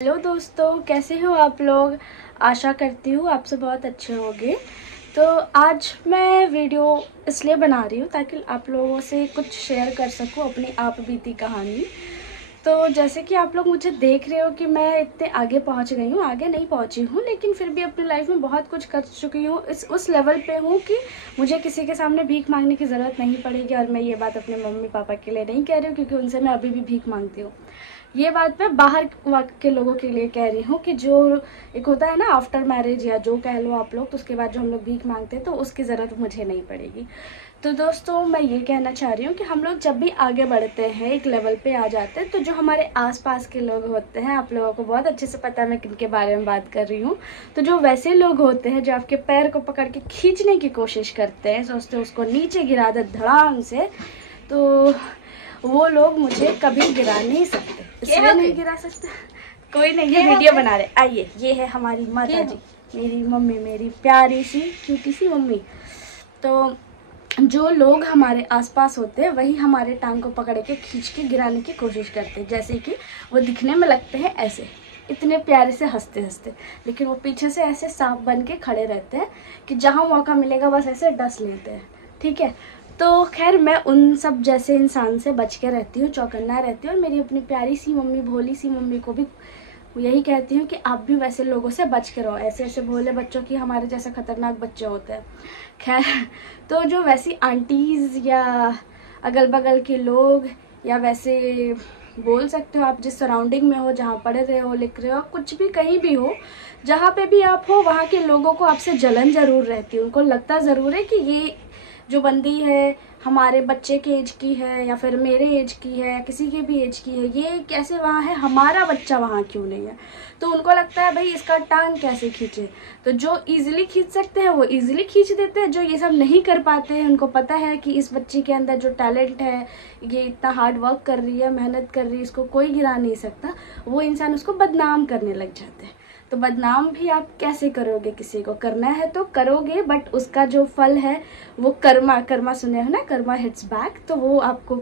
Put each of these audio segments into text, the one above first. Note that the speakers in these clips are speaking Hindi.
हेलो दोस्तों, कैसे हो आप लोग। आशा करती हूँ आप सब बहुत अच्छे होंगे। तो आज मैं वीडियो इसलिए बना रही हूँ ताकि आप लोगों से कुछ शेयर कर सकूँ अपनी आप बीती कहानी। तो जैसे कि आप लोग मुझे देख रहे हो कि मैं इतने आगे पहुँच गई हूँ, आगे नहीं पहुँची हूँ लेकिन फिर भी अपनी लाइफ में बहुत कुछ कर चुकी हूँ। उस लेवल पे हूँ कि मुझे किसी के सामने भीख मांगने की ज़रूरत नहीं पड़ेगी। और मैं ये बात अपने मम्मी पापा के लिए नहीं कह रही हूँ क्योंकि उनसे मैं अभी भी भीख मांगती हूँ। ये बात मैं बाहर के लोगों के लिए कह रही हूँ कि जो एक होता है ना आफ्टर मैरिज या जो कह लो आप लोग, तो उसके बाद जो हम लोग भीख मांगते हैं तो उसकी ज़रूरत मुझे नहीं पड़ेगी। तो दोस्तों मैं ये कहना चाह रही हूँ कि हम लोग जब भी आगे बढ़ते हैं, एक लेवल पे आ जाते हैं, तो जो हमारे आसपास के लोग होते हैं, आप लोगों को बहुत अच्छे से पता है मैं किनके बारे में बात कर रही हूँ। तो जो वैसे लोग होते हैं जो आपके पैर को पकड़ के खींचने की कोशिश करते हैं, सोचते हैं उसको नीचे गिरा दे धड़ाम से, तो वो लोग मुझे कभी गिरा नहीं सकते। इसलिए नहीं गिरा सकते, कोई नहीं, ये वीडियो बना रहे। आइए, ये है हमारी माता जी, मेरी मम्मी, मेरी प्यारी सी क्यूटी सी मम्मी। तो जो लोग हमारे आसपास होते हैं वही हमारे टांग को पकड़ के खींच के गिराने की कोशिश करते हैं। जैसे कि वो दिखने में लगते हैं ऐसे, इतने प्यारे से हंसते हंसते, लेकिन वो पीछे से ऐसे सांप बन के खड़े रहते हैं कि जहाँ मौका मिलेगा बस ऐसे डस लेते हैं। ठीक है, तो खैर मैं उन सब जैसे इंसान से बच के रहती हूँ, चौकन्ना रहती हूँ। और मेरी अपनी प्यारी सी मम्मी, भोली सी मम्मी को भी यही कहती हूँ कि आप भी वैसे लोगों से बच के रहो। ऐसे ऐसे भोले बच्चों की हमारे जैसे खतरनाक बच्चे होते हैं। खैर, तो जो वैसी आंटीज़ या अगल बगल के लोग, या वैसे बोल सकते हो आप जिस सराउंडिंग में हो, जहाँ पढ़ रहे हो, लिख रहे हो, कुछ भी कहीं भी हो, जहाँ पे भी आप हो, वहाँ के लोगों को आपसे जलन ज़रूर रहती है। उनको लगता ज़रूर है कि ये जो बंदी है हमारे बच्चे के एज की है या फिर मेरे एज की है या किसी के भी एज की है, ये कैसे वहाँ है, हमारा बच्चा वहाँ क्यों नहीं है। तो उनको लगता है भाई इसका टांग कैसे खींचे। तो जो इजीली खींच सकते हैं वो इजीली खींच देते हैं, जो ये सब नहीं कर पाते हैं, उनको पता है कि इस बच्ची के अंदर जो टैलेंट है, ये इतना हार्ड वर्क कर रही है, मेहनत कर रही है, इसको कोई गिरा नहीं सकता, वो इंसान उसको बदनाम करने लग जाते हैं। तो बदनाम भी आप कैसे करोगे, किसी को करना है तो करोगे, बट उसका जो फल है वो कर्मा सुने हो ना, कर्मा हिट्स बैक, तो वो आपको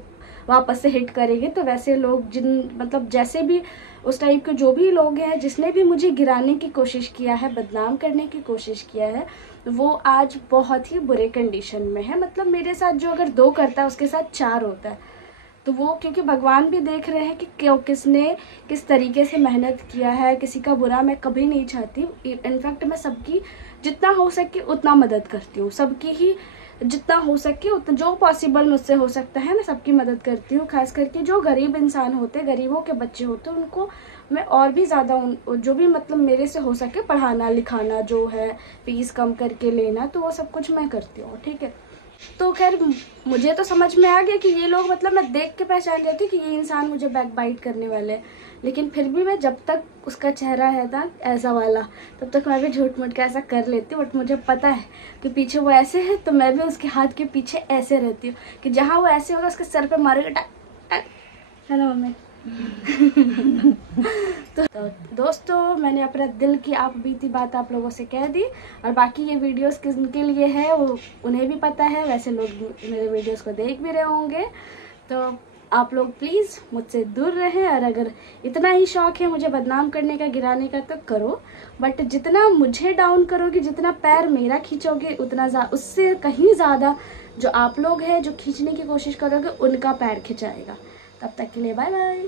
वापस से हिट करेंगे। तो वैसे लोग मतलब जैसे भी उस टाइप के जो भी लोग हैं, जिसने भी मुझे गिराने की कोशिश किया है, बदनाम करने की कोशिश किया है, वो आज बहुत ही बुरे कंडीशन में है। मतलब मेरे साथ जो अगर 2 करता है उसके साथ 4 होता है। तो वो क्योंकि भगवान भी देख रहे हैं कि क्यों किसने किस तरीके से मेहनत किया है। किसी का बुरा मैं कभी नहीं चाहती। इनफैक्ट मैं सबकी जितना हो सके उतना मदद करती हूँ, सबकी ही जितना हो सके उतना, जो पॉसिबल मुझसे हो सकता है मैं सबकी मदद करती हूँ। खास करके जो गरीब इंसान होते, गरीबों के बच्चे होते, उनको मैं और भी ज़्यादा जो भी मतलब मेरे से हो सके पढ़ाना लिखाना, जो है फीस कम करके लेना, तो वो सब कुछ मैं करती हूँ। ठीक है, तो खैर मुझे तो समझ में आ गया कि ये लोग, मतलब मैं देख के पहचान रही थी कि ये इंसान मुझे बैक बाइट करने वाले हैं, लेकिन फिर भी मैं जब तक उसका चेहरा है था ऐसा वाला, तब तक मैं भी झूठ मूठ के ऐसा कर लेती हूँ। बट मुझे पता है कि पीछे वो ऐसे है, तो मैं भी उसके हाथ के पीछे ऐसे रहती हूँ कि जहाँ वो ऐसे होगा उसके सर पे मारेगा टक टक, है ना मम्मी। तो दोस्तों मैंने अपना दिल की आप बीती बात आप लोगों से कह दी, और बाकी ये वीडियोस किनके लिए है वो उन्हें भी पता है। वैसे लोग मेरे वीडियोस को देख भी रहे होंगे, तो आप लोग प्लीज़ मुझसे दूर रहें। और अगर इतना ही शौक है मुझे बदनाम करने का, गिराने का, तो करो, बट जितना मुझे डाउन करोगे, जितना पैर मेरा खींचोगे, उतना उससे कहीं ज़्यादा जो आप लोग हैं जो खींचने की कोशिश करोगे उनका पैर खिंचाएगा। तब तक के लिए बाय बाय।